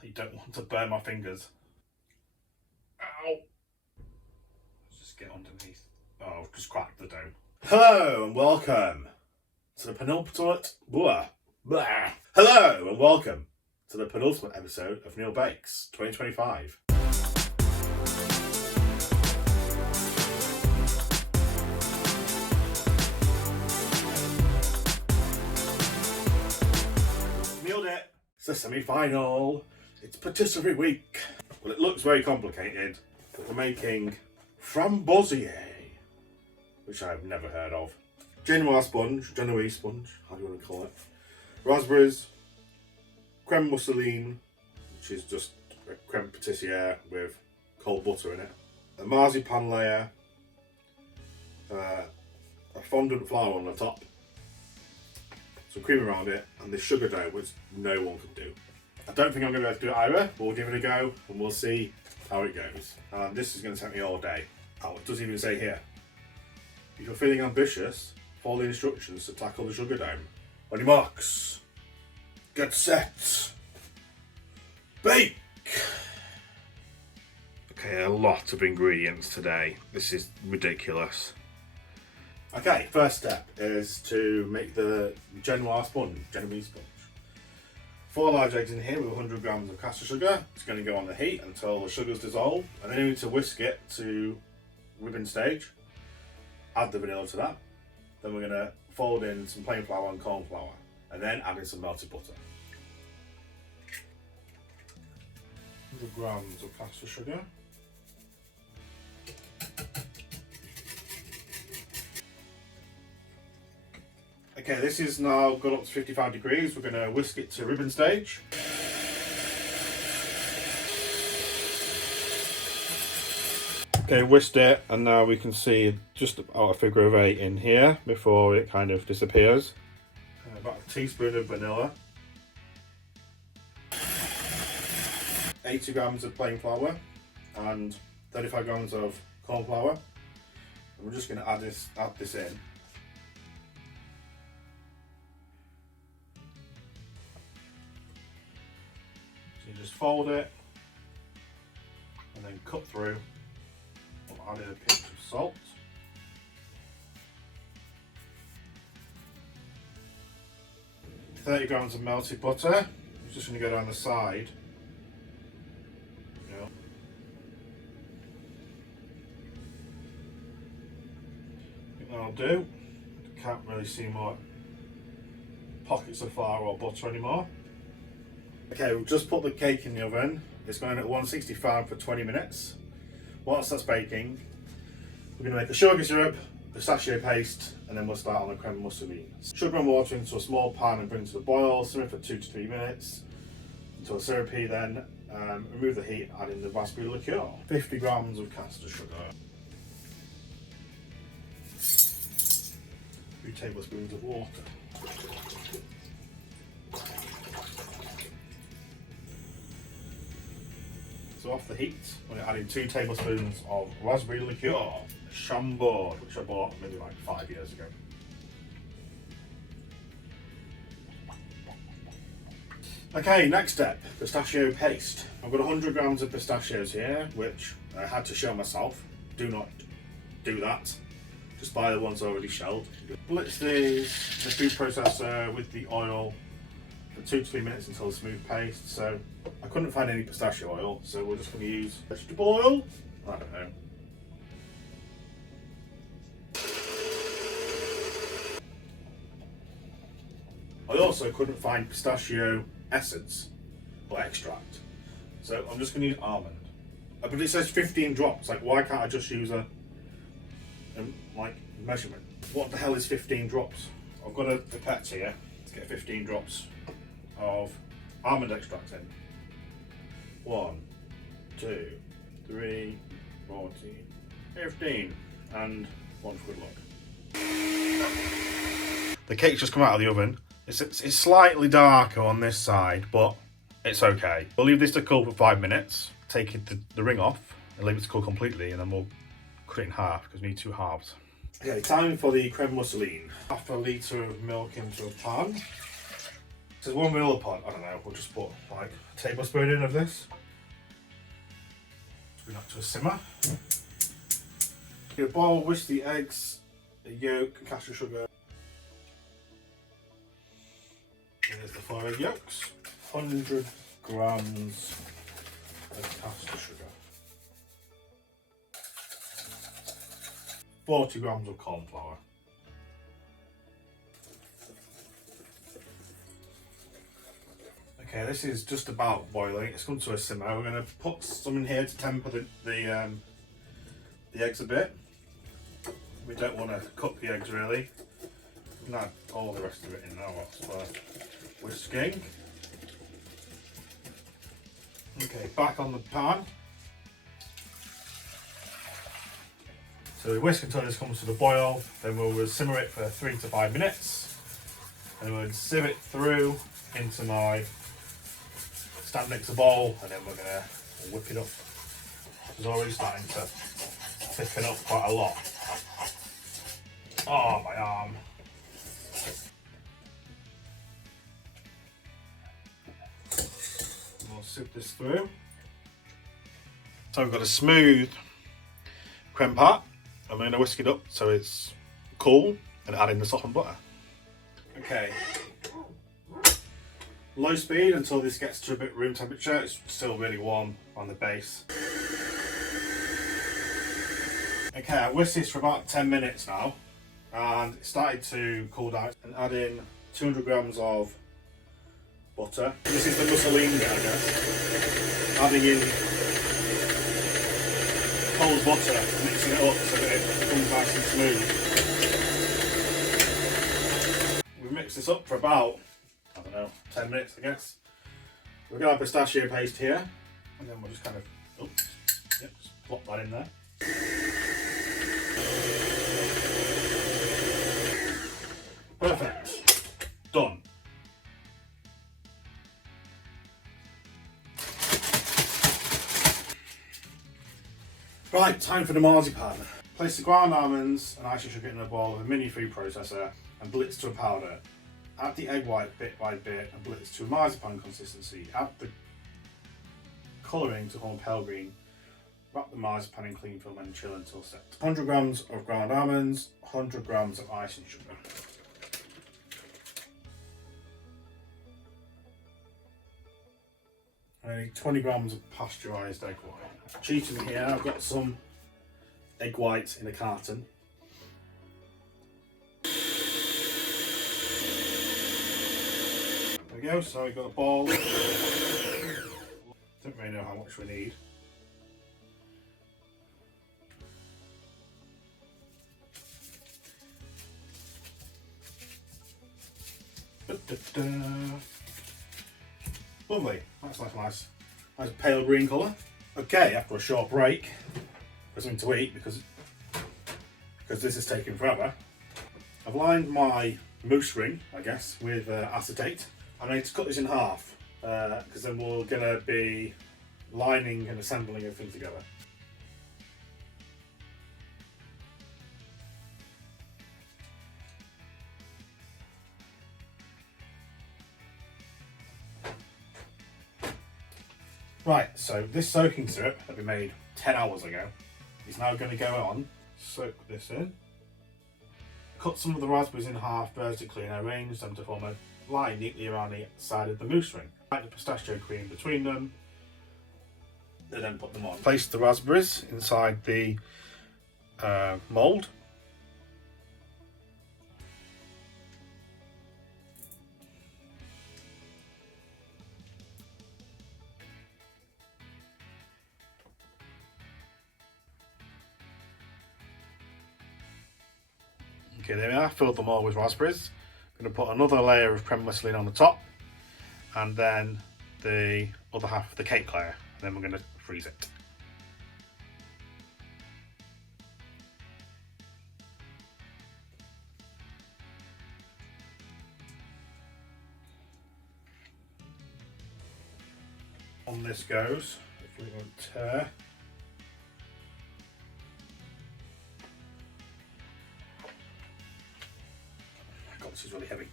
You don't want to burn my fingers. Ow! Let's just get underneath. Oh, I've just cracked the dough. Hello and welcome to the penultimate. Hello and welcome to the penultimate episode of Neil Bakes 2025. Nailed it! It's the semi-final. It's patisserie week. Well, it looks very complicated, but we're making Framboisier, which I've never heard of. Génoise sponge, how do you want to call it? Raspberries, crème mousseline, which is just a crème patisserie with cold butter in it. A marzipan layer, a fondant flour on the top, some cream around it, and this sugar dough, which no one can do. I don't think I'm going to be able to do it either, but we'll give it a go and we'll see how it goes. This is going to take me all day. Oh, it doesn't even say here. If you're feeling ambitious, follow the instructions to tackle the sugar dough. On your marks, get set, bake! Okay, a lot of ingredients today. This is ridiculous. Okay, first step is to make the Genovese sponge. 4 large eggs in here with 100 grams of caster sugar. It's going to go on the heat until the sugar's dissolved, and then you need to whisk it to ribbon stage. Add the vanilla to that. Then we're going to fold in some plain flour and corn flour, and then add in some melted butter. 100 grams of caster sugar. Okay, this is now gone up to 55 degrees. We're going to whisk it to ribbon stage. Okay, whisked it, and now we can see just about a figure of 8 in here before it kind of disappears. About a teaspoon of vanilla. 80 grams of plain flour and 35 grams of corn flour. And we're just going to add this in. So you just fold it and then cut through. We'll add in a pinch of salt. $30 grams of melted butter. I'm just going to go down the side. That'll do. Can't really see more pockets of flour or butter anymore. Okay, we've just put the cake in the oven. It's going at 165 for 20 minutes. Once that's baking, we're going to make a sugar syrup, pistachio paste, and then we'll start on the crème mousseline. Sugar and water into a small pan and bring to a boil, simmer for 2 to 3 minutes until it's syrupy, then remove the heat, add in the raspberry liqueur. 50 grams of caster sugar. 3 tablespoons of water. So off the heat, we're going to add in 2 tablespoons of raspberry liqueur, Chambord, which I bought maybe like 5 years ago. Okay, next step, pistachio paste. I've got 100 grams of pistachios here, which I had to shell myself. Do not do that. Just buy the ones already shelled. Blitz these in the food processor with the oil for 2 to 3 minutes until a smooth paste. So I couldn't find any pistachio oil, so we're just going to use vegetable oil. I don't know. I also couldn't find pistachio essence or extract, so I'm just going to use almond. But it says 15 drops. Like, why can't I just use a measurement? What the hell is 15 drops? I've got a pipette here. Let's get 15 drops of almond extract in. 1, 2, 3, 14, 15, and 1 for good luck. The cake's just come out of the oven. It's slightly darker on this side, but it's okay. We'll leave this to cool for 5 minutes. Take the ring off and leave it to cool completely, and then we'll cut it in half because we need 2 halves. Okay, time for the crème mousseline. Half a litre of milk into a pan. there's one vanilla pod, I don't know, we'll just put like a tablespoon in of this. Bring that to a simmer. Get a bowl, whisk the eggs, the yolk, cashew sugar. There's the 4 egg yolks. 100 grams of castor sugar. 40 grams of corn flour. Okay, this is just about boiling. It's come to a simmer. We're going to put some in here to temper the eggs a bit. We don't want to cook the eggs really. We can add all the rest of it in now whilst we're whisking. Okay, back on the pan. So we whisk until this comes to the boil, then we'll simmer it for 3 to 5 minutes. And we'll sieve it through into my stand mixer bowl, and then we're going to whip it up. It's already starting to thicken up quite a lot. Oh, my arm. We'll sieve this through. So we've got a smooth crème pat. I'm going to whisk it up so it's cool and add in the softened butter. Okay. Low speed until this gets to a bit room temperature. It's still really warm on the base. Okay, I whisked this for about 10 minutes now and it started to cool down, and add in 200 grams of butter. This is the mousseline bit, I guess. Adding in cold butter, mixing it up so that it becomes nice and smooth. We mix this up for about, I don't know, 10 minutes I guess. We're going to have pistachio paste here, and then we'll just kind of, just plop that in there. Perfect. Done. Right, time for the marzipan. Place the ground almonds and icing sugar in a bowl with a mini food processor and blitz to a powder. Add the egg white bit by bit and blitz to a marzipan consistency. Add the colouring to form pale green. Wrap the marzipan in cling film and chill until set. 100 grams of ground almonds, 100 grams of icing sugar. I need 20 grams of pasteurised egg white. Cheating here, I've got some egg whites in a carton. There we go, so we've got a bowl. Don't really know how much we need. Lovely, that's nice pale green colour. Okay, after a short break for something to eat because this is taking forever, I've lined my mousse ring, I guess, with acetate. I need to cut this in half because then we're going to be lining and assembling everything together. Right, so this soaking syrup that we made 10 hours ago is now going to go on. Soak this in. Cut some of the raspberries in half vertically and arrange them to form a line neatly around the side of the mousse ring. Add the pistachio cream between them, and then put them on. Place the raspberries inside the mould. Okay, there we are, filled them all with raspberries. I'm going to put another layer of crème mousseline on the top, and then the other half of the cake layer, and then we're going to freeze it. On this goes, if we won't tear. This is really heavy.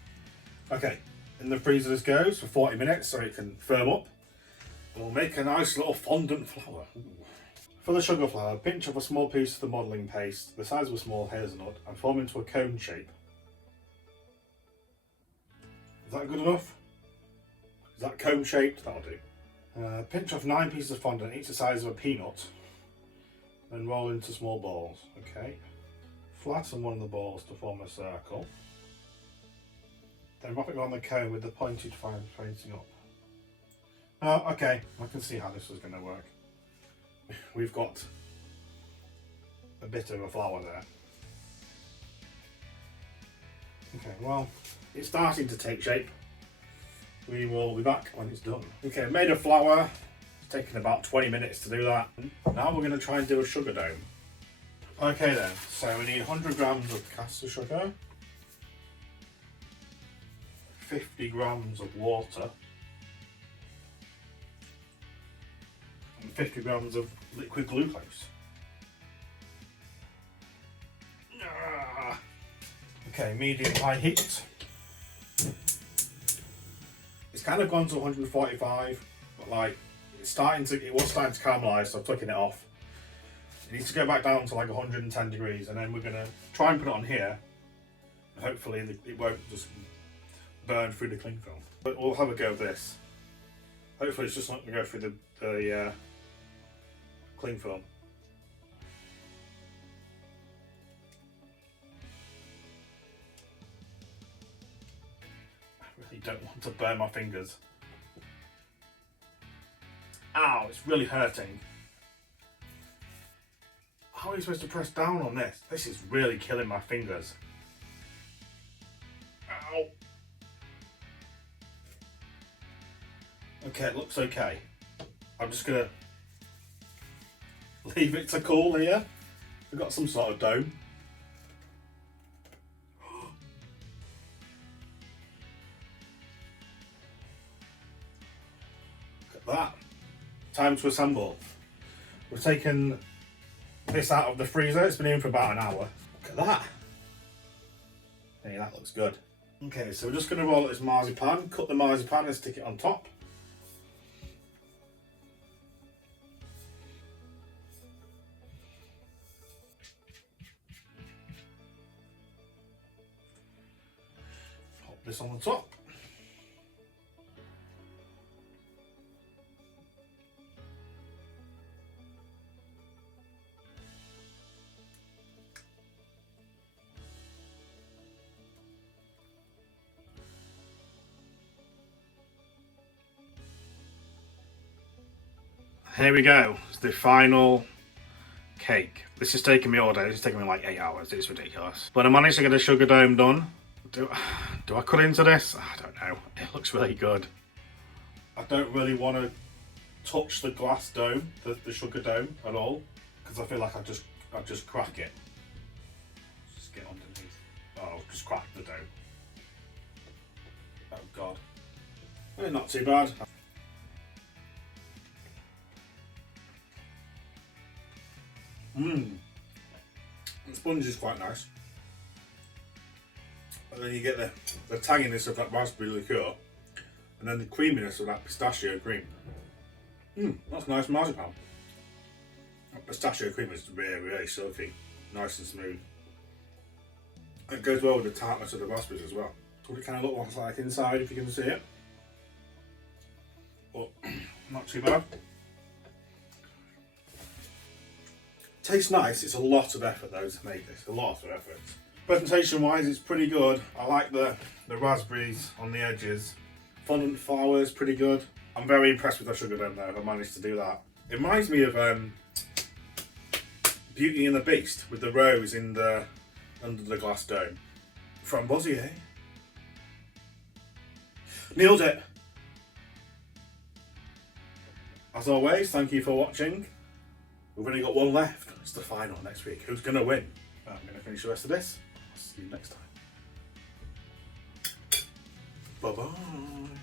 Okay, In the freezer this goes for 40 minutes so it can firm up. And we'll make a nice little fondant flour. Ooh. For the sugar flour, pinch off a small piece of the modelling paste, the size of a small hazelnut, and form into a cone shape. Is that good enough? Is that cone shaped? That'll do. Pinch off 9 pieces of fondant, each the size of a peanut, and roll into small balls. Okay. Flatten one of the balls to form a circle. Then wrap it around the cone with the pointed fine facing up. Oh, okay, I can see how this is going to work. We've got a bit of a flour there. Okay, well, it's starting to take shape. We will be back when it's done. Okay, I've made a flour. It's taken about 20 minutes to do that. Now we're going to try and do a sugar dome. Okay then, so we need 100 grams of caster sugar, 50 grams of water, and 50 grams of liquid glucose. Okay, medium-high heat. It's kind of gone to 145, but like it was starting to caramelise, so I've taken it off. It needs to go back down to like 110 degrees, and then we're going to try and put it on here. And hopefully it won't just burn through the cling film. But we'll have a go of this. Hopefully it's just not going to go through the cling film. I really don't want to burn my fingers. Ow, it's really hurting. How are you supposed to press down on this? This is really killing my fingers. Ow. Okay, it looks okay. I'm just gonna leave it to cool here. We've got some sort of dome. Look at that. Time to assemble. We've taken this out of the freezer. It's been in for about an hour. Look at that. Hey, that looks good. Okay, so we're just going to roll this marzipan, cut the marzipan and stick it on top. Pop this on the top. Here we go, it's the final cake. This has taken me all day, this has taken me like 8 hours, it's ridiculous. But I managed to get a sugar dome done. Do I cut into this? I don't know, it looks really good. I don't really want to touch the glass dome, the sugar dome at all, because I feel like I'll just crack it. Just get underneath. Oh, just crack the dome. Oh God. Eh, not too bad. The sponge is quite nice. And then you get the tanginess of that raspberry liqueur, and then the creaminess of that pistachio cream. That's nice marzipan. That pistachio cream is really, really silky, nice and smooth. It goes well with the tartness of the raspberries as well. What it kind of looks like inside, if you can see it. But not too bad. Tastes nice. It's a lot of effort though to make this. A lot of effort. Presentation wise, it's pretty good. I like the raspberries on the edges. Fondant flour is pretty good. I'm very impressed with the sugar dome though. I managed to do that. It reminds me of Beauty and the Beast with the rose in under the glass dome. Framboisier. Nailed it. As always, thank you for watching. We've only got one left. It's the final next week. Who's going to win? I'm going to finish the rest of this. I'll see you next time. Bye-bye.